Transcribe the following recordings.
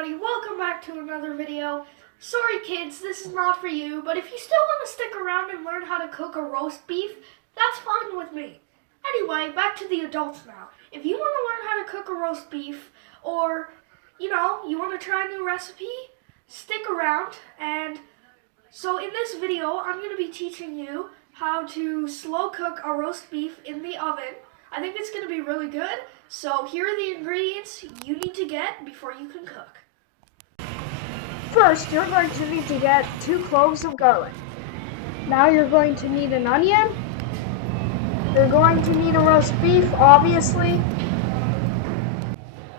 everybody, welcome back to another video. Sorry kids, this is not for you, but if you still want to stick around and learn how to cook a roast beef, that's fine with me. Anyway, back to the adults now. If you want to learn how to cook a roast beef, or, you want to try a new recipe, stick around. And so in this video, I'm going to be teaching you how to slow cook a roast beef in the oven. I think it's going to be really good. So here are the ingredients you need to get before you can cook. First, you're going to need to get 2 cloves of garlic. Now you're going to need an onion. You're going to need a roast beef, obviously.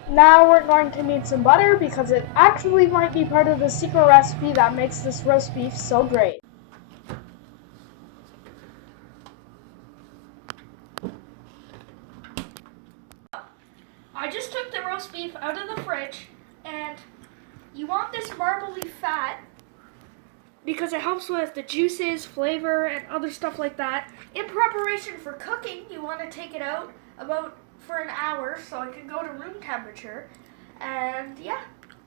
Now we're going to need some butter because it actually might be part of the secret recipe that makes this roast beef so great. I just took the roast beef out of the fridge, and you want this marbly fat because it helps with the juices, flavor, and other stuff like that. In preparation for cooking, you want to take it out for an hour so it can go to room temperature. And yeah,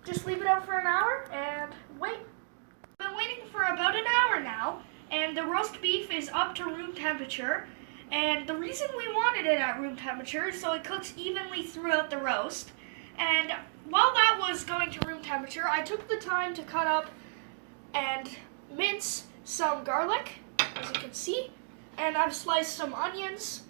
just leave it out for an hour and wait. I've been waiting for about an hour now, and the roast beef is up to room temperature. And the reason we wanted it at room temperature is so it cooks evenly throughout the roast. And while that was going to room temperature, I took the time to cut up and mince some garlic, as you can see, and I've sliced some onions.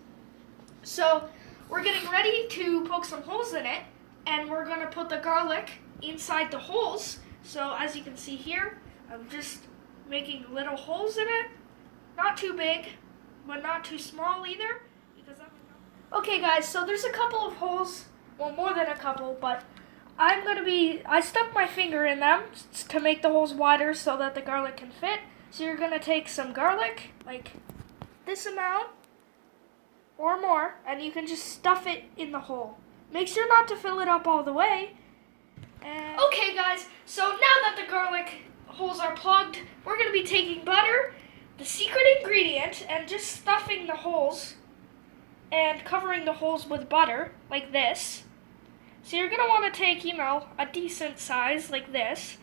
So we're getting ready to poke some holes in it, and we're going to put the garlic inside the holes. So as you can see here, I'm just making little holes in it, not too big, but not too small either. Okay guys, so there's a couple of holes, well more than a couple, but I stuck my finger in them to make the holes wider so that the garlic can fit. So you're going to take some garlic, like this amount or more, and you can just stuff it in the hole. Make sure not to fill it up all the way. Okay guys, so now that the garlic holes are plugged, we're going to be taking butter, the secret ingredient, and just stuffing the holes and covering the holes with butter like this. So you're going to want to take, a decent size like this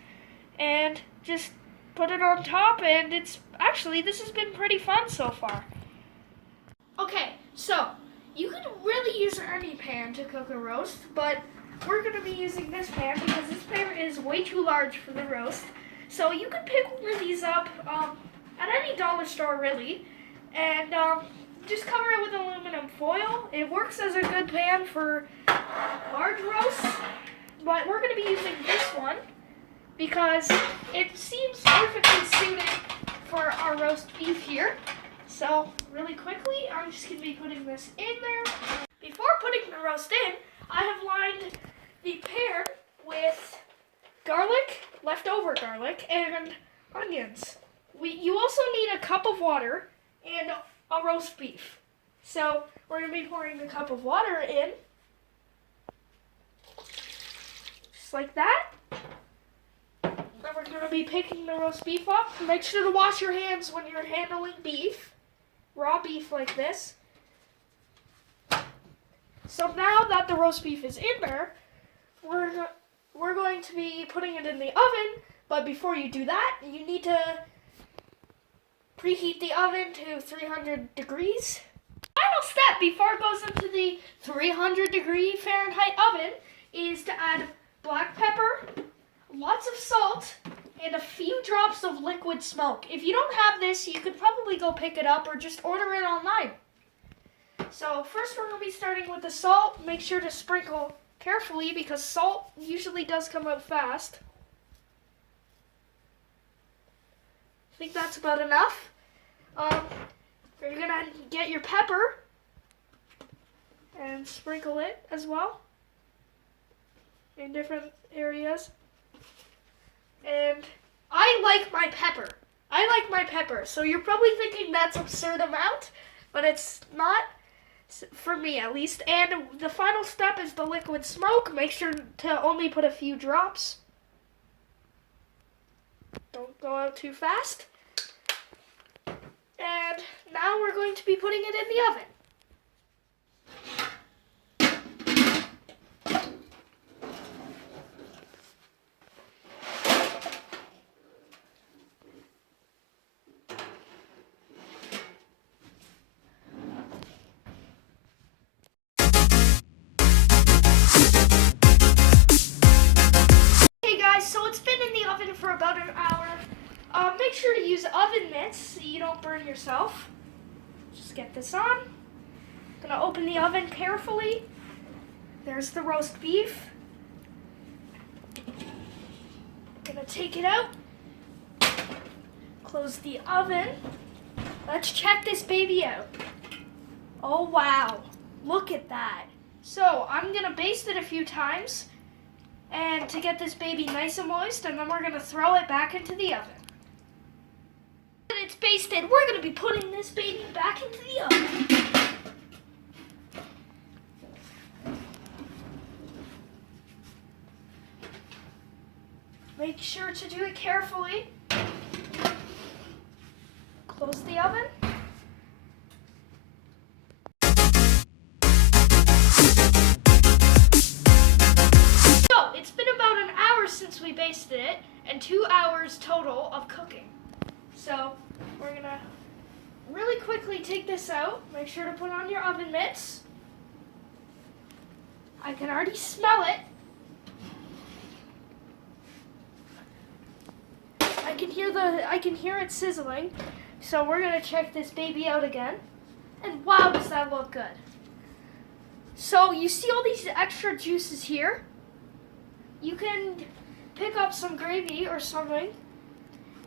and just put it on top, and this has been pretty fun so far. Okay, so you could really use any pan to cook a roast, but we're going to be using this pan because this pan is way too large for the roast. So you could pick one of these up at any dollar store really, and just cover it with aluminum foil. It works as a good pan for large roasts, but we're going to be using this one because it seems perfectly suited for our roast beef here. So really quickly, I'm just going to be putting this in there. Before putting the roast in, I have lined the pan with garlic, leftover garlic, and onions. You also need a cup of water and a roast beef. So we're going to be pouring the cup of water in, just like that. Then we're going to be picking the roast beef up. Make sure to wash your hands when you're handling beef, raw beef like this. So now that the roast beef is in there, we're going to be putting it in the oven. But before you do that, you need to preheat the oven to 300 degrees. Final step before it goes into the 300-degree Fahrenheit oven is to add black pepper, lots of salt, and a few drops of liquid smoke. If you don't have this, you could probably go pick it up or just order it online. So first we're going to be starting with the salt. Make sure to sprinkle carefully because salt usually does come out fast. I think that's about enough. You're going to get your pepper and sprinkle it as well in different areas. And I like my pepper. So you're probably thinking that's an absurd amount, but it's not, for me at least. And the final step is the liquid smoke. Make sure to only put a few drops. Don't go out too fast. And now we're going to be putting it in the oven. about an hour. Make sure to use oven mitts so you don't burn yourself. Just get this on. Gonna open the oven carefully. There's the roast beef. Gonna take it out. Close the oven. Let's check this baby out. Oh wow, look at that. So I'm gonna baste it a few times and to get this baby nice and moist, and then we're gonna throw it back into the oven. When it's basted, we're gonna be putting this baby back into the oven. Make sure to do it carefully. Close the oven. So, it's been about an hour since we basted it, and 2 hours total of cooking. So, we're gonna really quickly take this out. Make sure to put on your oven mitts. I can already smell it. I can hear it sizzling. So we're gonna check this baby out again. And wow, does that look good. So you see all these extra juices here? You can pick up some gravy or something.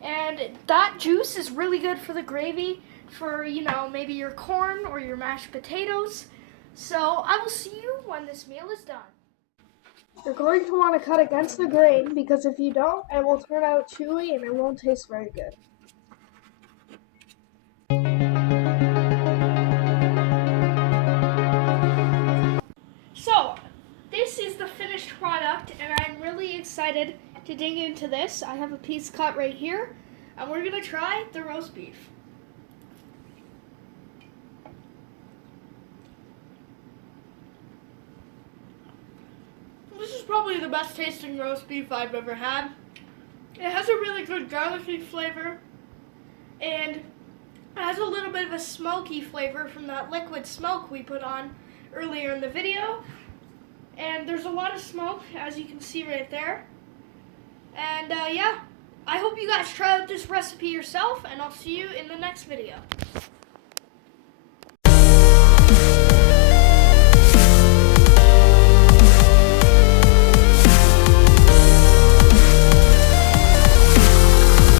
And that juice is really good for the gravy for, maybe your corn or your mashed potatoes. So I will see you when this meal is done. You're going to want to cut against the grain because if you don't, it will turn out chewy and it won't taste very good. So, this is the finished product and I'm really excited to dig into this. I have a piece cut right here and we're going to try the roast beef. This is probably the best tasting roast beef I've ever had. It has a really good garlicky flavor and it has a little bit of a smoky flavor from that liquid smoke we put on earlier in the video. And there's a lot of smoke, as you can see right there. And yeah, I hope you guys try out this recipe yourself and I'll see you in the next video.